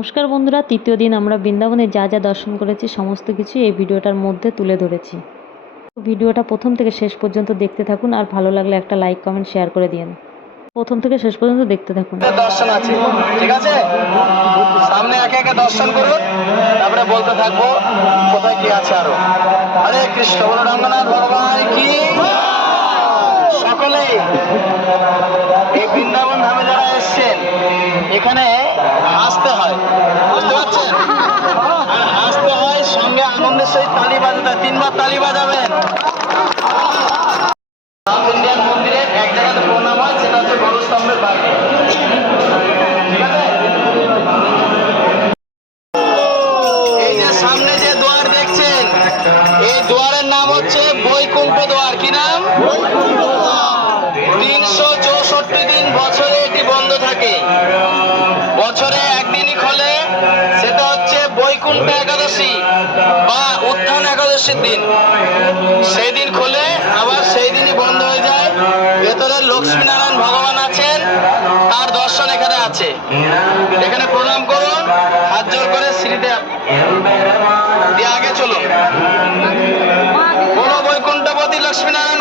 নমস্কার বন্ধুরা, তৃতীয় দিন আমরা বৃন্দাবনে যা যা দর্শন করেছি সমস্ত কিছু এই ভিডিওটার মধ্যে তুলে ধরেছি। ভিডিওটা প্রথম থেকে শেষ পর্যন্ত দেখতে থাকুন, আর ভালো লাগলে একটা লাইক কমেন্ট শেয়ার করে দিন। প্রথম থেকে শেষ পর্যন্ত দেখতে থাকুন। দর্শন আছে, ঠিক আছে? সামনে একে একে দর্শন করুন, তারপরে বলতে থাকবো কোথায় কি আছে আরো। হরে কৃষ্ণ, বলো রঙ্গনাথ ভগবান কি। সকলে এই বৃন্দাবন ধামে যারা এসছেন, এখানে হাসতে হয়, বুঝতে পারছেন? আর হাসতে হয়, সঙ্গে আনন্দের সহিত তালি বাজাতে হয়। 3 বার তালি বাজাবেন। সাউথ ইন্ডিয়ান মন্দিরের এক জায়গাতে প্রণাম হয়, সেটা হচ্ছে গরুস্তম্ভের বাইরে, ঠিক আছে? এই যে সামনে যে দুয়ার দেখছেন, এই দুয়ারের নাম হচ্ছে বৈকুণ্ঠ দুয়ার। কি নাম? 364 দিন বছরে এটি বন্ধ থাকে। বছরে একদিনই খোলে, সেটা হচ্ছে বৈকুণ্ঠ একাদশী বা উত্থান একাদশীর দিন। সেই দিন খোলে, আবার সেই দিনই বন্ধ হয়ে যায়। ভেতরে লক্ষ্মীনারায়ণ ভগবান আছেন, তার দর্শন এখানে আছে। এখানে প্রণাম করুন, হাত জোর করে শ্রীতে দিয়ে আগে চলুন। বলো বৈকুণ্ঠপতি লক্ষ্মীনারায়ণ।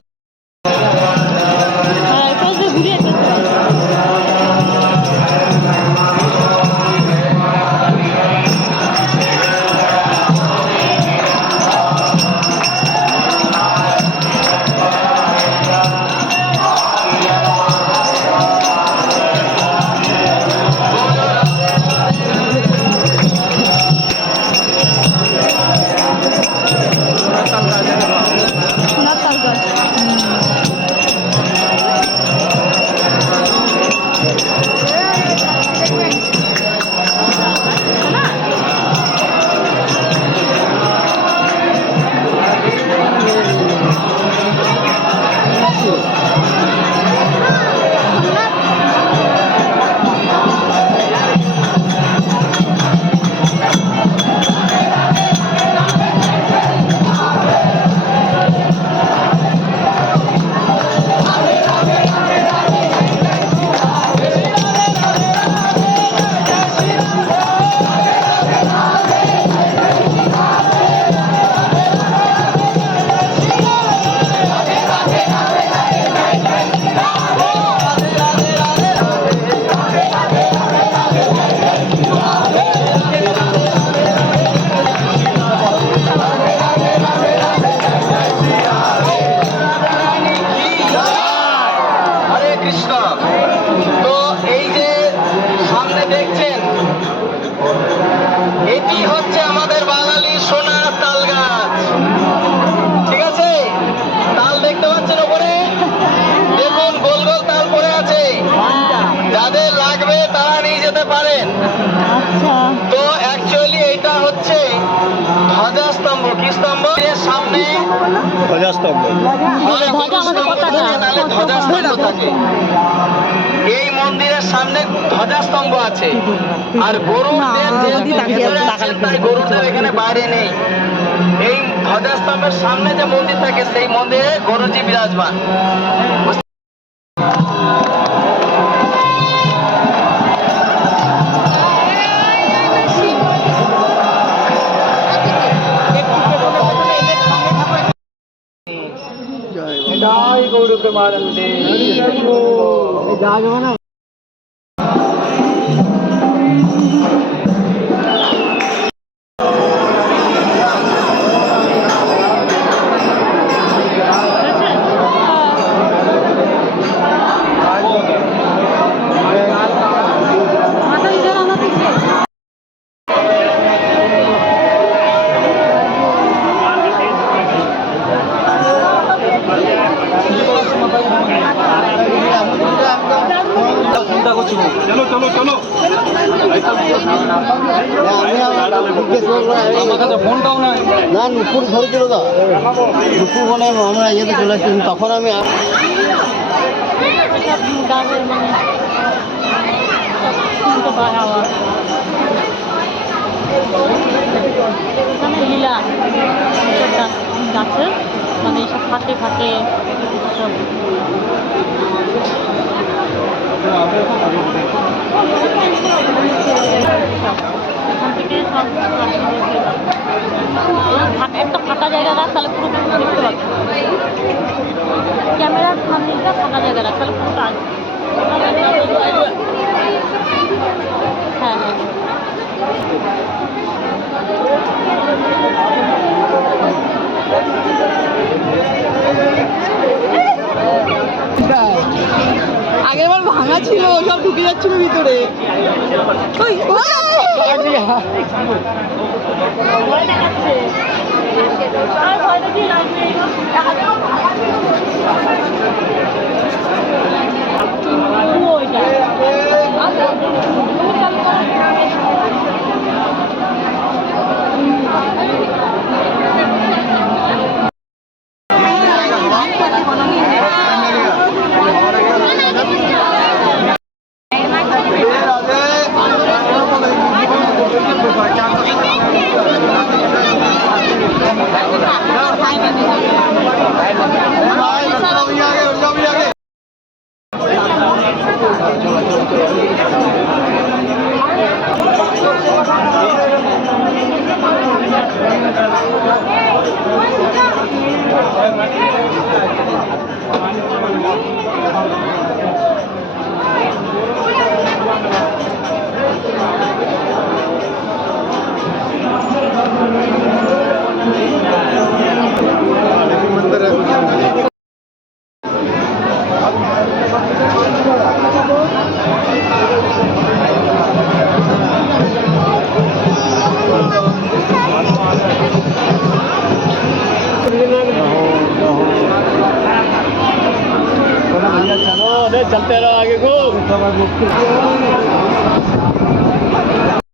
তো এই যে সামনে দেখছেন, এটি হচ্ছে আমাদের বাঙালি সোনার তাল গাছ, ঠিক আছে? তাল দেখতে পাচ্ছেন ওপরে, দেখুন গোল গোল তাল পড়ে আছে। যাদের লাগবে তারা নিয়ে যেতে পারেন। তো অ্যাকচুয়ালি এটা হচ্ছে ধ্বজাস্তম্ভ। কি স্তম্ভ? এর সামনে ধ্বজাস্তম্ভ, ধ্বজাস্তম্ভ থাকে। এই মন্দিরের সামনে ধ্বজাস্তম্ভ আছে, আর গরুদেব তাই গরুদেব এখানে বাইরে নেই। এই ধ্বজাস্তম্ভের সামনে যে মন্দির থাকে, সেই মন্দিরে গরুজি বিরাজমান। জয় গৌর প্রেমানন্দে। চলো চলো চলো, আমার কাছে ফোনটাও নাই। না, নুপুর ধরেছিল তো, নুপুর মানে আমরা ইয়েতে চলে আসছি, তখন আমি লীলা গাছের মানে এইসব ফাঁকে ফাঁকে সব আগের বার ভাঙা ছিল, সব ঢুকে যাচ্ছিল ভিতরে। ওই, चलते रहो आगे को।